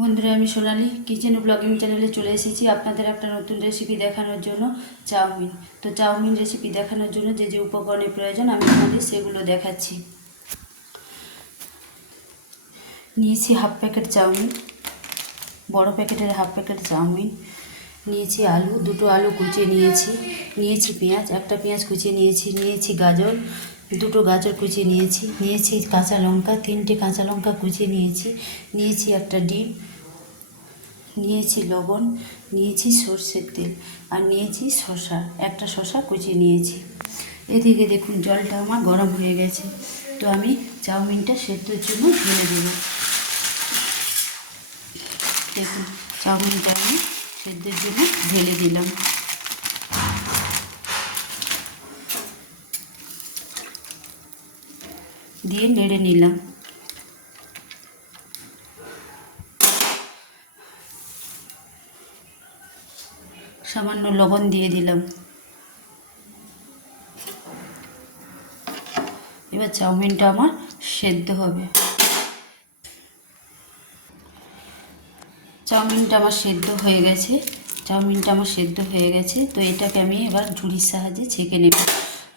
বন্ধুরা, আমি সোনালি kitchen blogging চ্যানেলে চলে এসেছি আপনাদের একটা নতুন রেসিপি দেখানোর জন্য। চাউমিন। তো চাউমিন রেসিপি দেখানোর জন্য যে যে উপকরণের প্রয়োজন আমি আপনাদের সেগুলো দেখাচ্ছি। নিয়েছি হাফ প্যাকেট চাউমিন, বড় প্যাকেটের হাফ প্যাকেট চাউমিন। নিয়েছি আলু, দুটো আলু কুচিয়ে নিয়েছি। নিয়েছি পেঁয়াজ, একটা পেঁয়াজ কুচিয়ে নিয়েছি। নিয়েছি গাজর, দুটো গাজর কুচিয়ে নিয়েছি। নিয়েছি কাঁচা লঙ্কা, তিনটে কাঁচা লঙ্কা কুচিয়ে নিয়েছি। নিয়েছি একটা ডিম, নিয়েছি লবণ, নিয়েছি সর্ষের তেল, আর নিয়েছি শসা, একটা শসা কুচিয়ে নিয়েছি। এদিকে দেখুন জলটা আমার গরম হয়ে গেছে। তো আমি চাউমিনটা সেদ্ধর জন্য ঢেলে দেব। দেখুন চাউমিনটা আমি সেদ্ধর জন্য ঢেলে দিলাম। দিয়ে নেড়ে নিলাম। সামান্য লবণ দিয়ে দিলাম। এবার চাউমিনটা আমার সেদ্ধ হবে। চাউমিনটা আমার সেদ্ধ হয়ে গেছে। তো এটাকে আমি এবার ঝুড়ির সাহায্যে ছেঁকে নেব।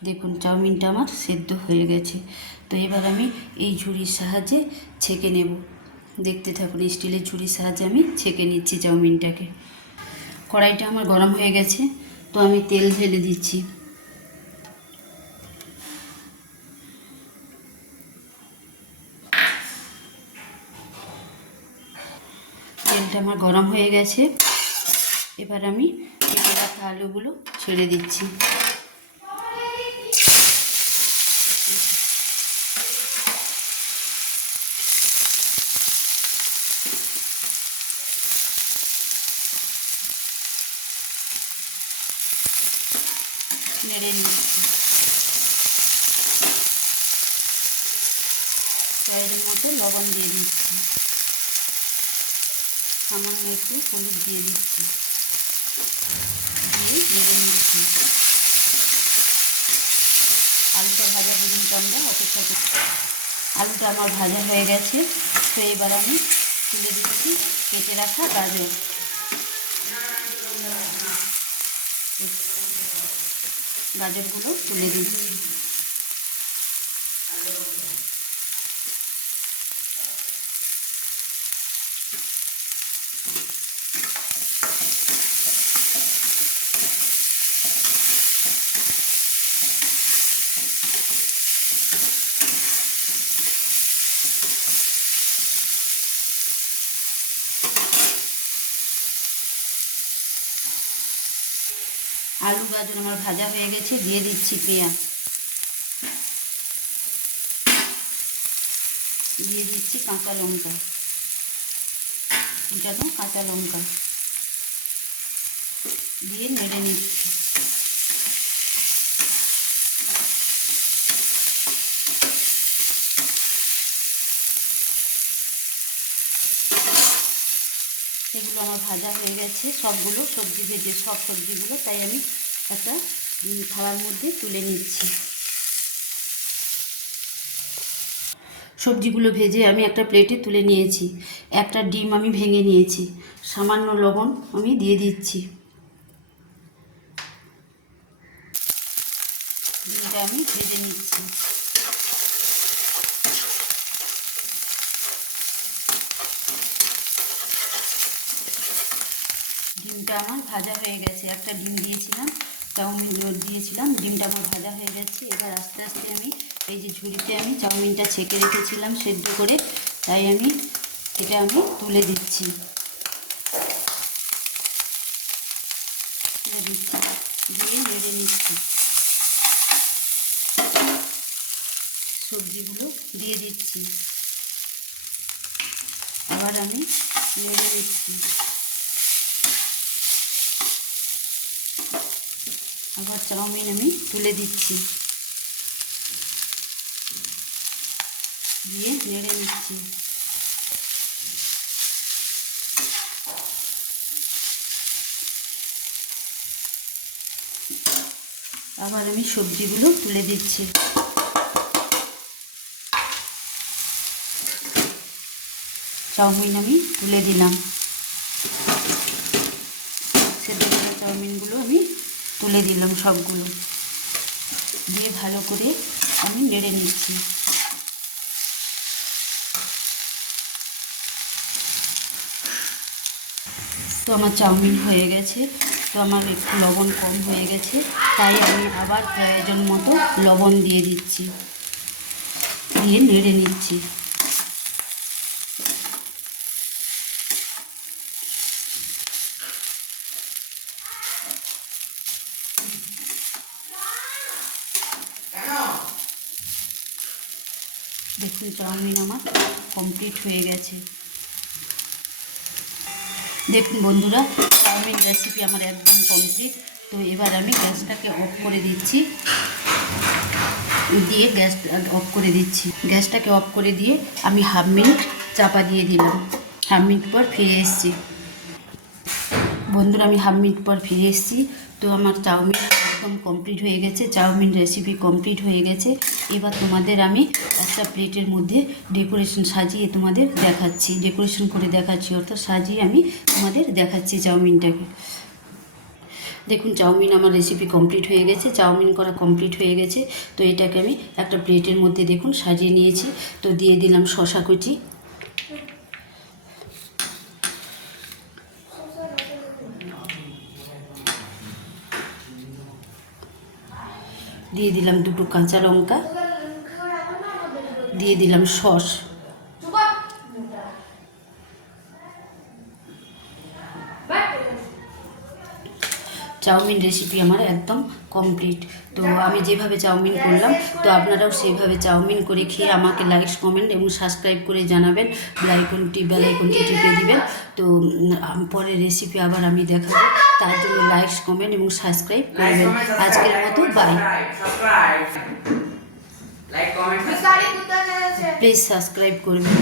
দেখুন চাউমিনটা আমার সেদ্ধ হয়ে গেছে। তো এবার আমি এই ঝুড়ির সাহায্যে ছেঁকে নেব। দেখতে থাকুন, স্টিলের ঝুড়ির সাহায্যে আমি ছেঁকে নিচ্ছি চাউমিনটাকে। কড়াইটা আমার গরম হয়ে গেছে, তো আমি তেল ঢেলে দিচ্ছি। তেলটা আমার গরম হয়ে গেছে। এবার আমি কেটে রাখা আলুগুলো ছেড়ে দিচ্ছি। নেড়ে নিচ্ছি। প্রয়োজন মতো লবণ দিয়ে দিচ্ছি। সামান্য একটু হলুদ দিয়ে দিচ্ছি। দিয়ে নেড়ে নিচ্ছি। আলুটা ভাজা পর্যন্ত আমরা অপেক্ষা করছি। আলুটা আমার ভাজা হয়ে গেছে। তো এবার আমি তুলে দিচ্ছি কেটে রাখা গাজর। গাজরগুলো তুলে দিচ্ছি। আলু গাজর আমার ভাজা হয়ে গেছে। দিয়ে দিচ্ছি পেঁয়াজ, দিয়ে দিচ্ছি কাঁচা লঙ্কা, কুচানো কাঁচা লঙ্কা দিয়ে নেড়ে নিচ্ছি। এগুলো আমার ভাজা হয়ে গেছে, সবগুলো সবজি ভেজে সব সবজিগুলো। তাই আমি একটা থালার মধ্যে তুলে নিচ্ছি। সবজিগুলো ভেজে আমি একটা প্লেটে তুলে নিয়েছি। একটা ডিম আমি ভেঙে নিয়েছি। সামান্য লবণ আমি দিয়ে দিচ্ছি। ডিমটা আমি ভেজে নিচ্ছি। ডিমটা আমার ভাজা হয়ে গেছে। একটা ডিম দিয়েছিলাম, চাউমিন দিয়েছিলাম, ডিমটা আমার ভাজা হয়ে গেছে। এবার আস্তে আস্তে আমি এই যে ঝুড়িতে আমি চাউমিনটা ছেঁকে রেখেছিলাম সেদ্ধ করে, তাই আমি এটা তুলে দিচ্ছি। দিয়ে নেড়ে নিচ্ছি। সবজিগুলো দিয়ে দিচ্ছি। আবার আমি নেড়ে দিচ্ছি। আবার চাউমিন আমি তুলে দিচ্ছি। দিয়ে নেড়ে নিচ্ছি। আবার আমি সবজিগুলো তুলে দিচ্ছি। চাউমিন আমি তুলে দিলাম। সেদ্ধ করা চাউমিনগুলো আমি তুলে দিলাম সবগুলো, দিয়ে ভালো করে আমি নেড়ে নিচ্ছি। তো আমার চাউমিন হয়ে গেছে। তো আমার একটু লবণ কম হয়ে গেছে, তাই আমি আবার প্রয়োজন মতো লবণ দিয়ে দিচ্ছি, দিয়ে নেড়ে নিচ্ছি। দেখুন চাউমিন আমার কমপ্লিট হয়ে গেছে। দেখুন বন্ধুরা, চাউমিন রেসিপি আমার একদম কমপ্লিট। তো এবার আমি গ্যাসটাকে অফ করে দিচ্ছি, দিয়ে গ্যাসটাকে অফ করে দিয়ে আমি হাফ মিনিট চাপা দিয়ে দিলাম। হাফ মিনিট পর ফিরে এসেছি। বন্ধুরা, আমি হাফ মিনিট পর ফিরে এসেছি। তো আমার চাউমিন একদম কমপ্লিট হয়ে গেছে, চাউমিন রেসিপি কমপ্লিট হয়ে গেছে। এবার তোমাদের আমি একটা প্লেটের মধ্যে ডেকোরেশন সাজিয়ে তোমাদের দেখাচ্ছি, ডেকোরেশন করে দেখাচ্ছি, অর্থাৎ সাজিয়ে আমি তোমাদের দেখাচ্ছি চাউমিনটাকে। দেখুন চাউমিন আমার রেসিপি কমপ্লিট হয়ে গেছে, চাউমিন করা কমপ্লিট হয়ে গেছে। তো এটাকে আমি একটা প্লেটের মধ্যে দেখুন সাজিয়ে নিয়েছি। তো দিয়ে দিলাম শসা কুচি, দিয়ে দিলাম দুটো কাঁচা লঙ্কা, দিয়ে দিলাম সস, চাউমিন রেসিপি আমার একদম কমপ্লিট। তো আমি যেভাবে চাউমিন করলাম, তো আপনারাও সেইভাবে চাউমিন করে খেয়ে আমাকে লাইক, কমেন্ট এবং সাবস্ক্রাইব করে জানাবেন। বেল আইকনটি টিপে দিবেন। তো পরের রেসিপি আবার আমি দেখাবো, তার জন্য লাইক, কমেন্ট এবং সাবস্ক্রাইব করবেন। আজকের মতো বাই। প্লিজ সাবস্ক্রাইব করবেন।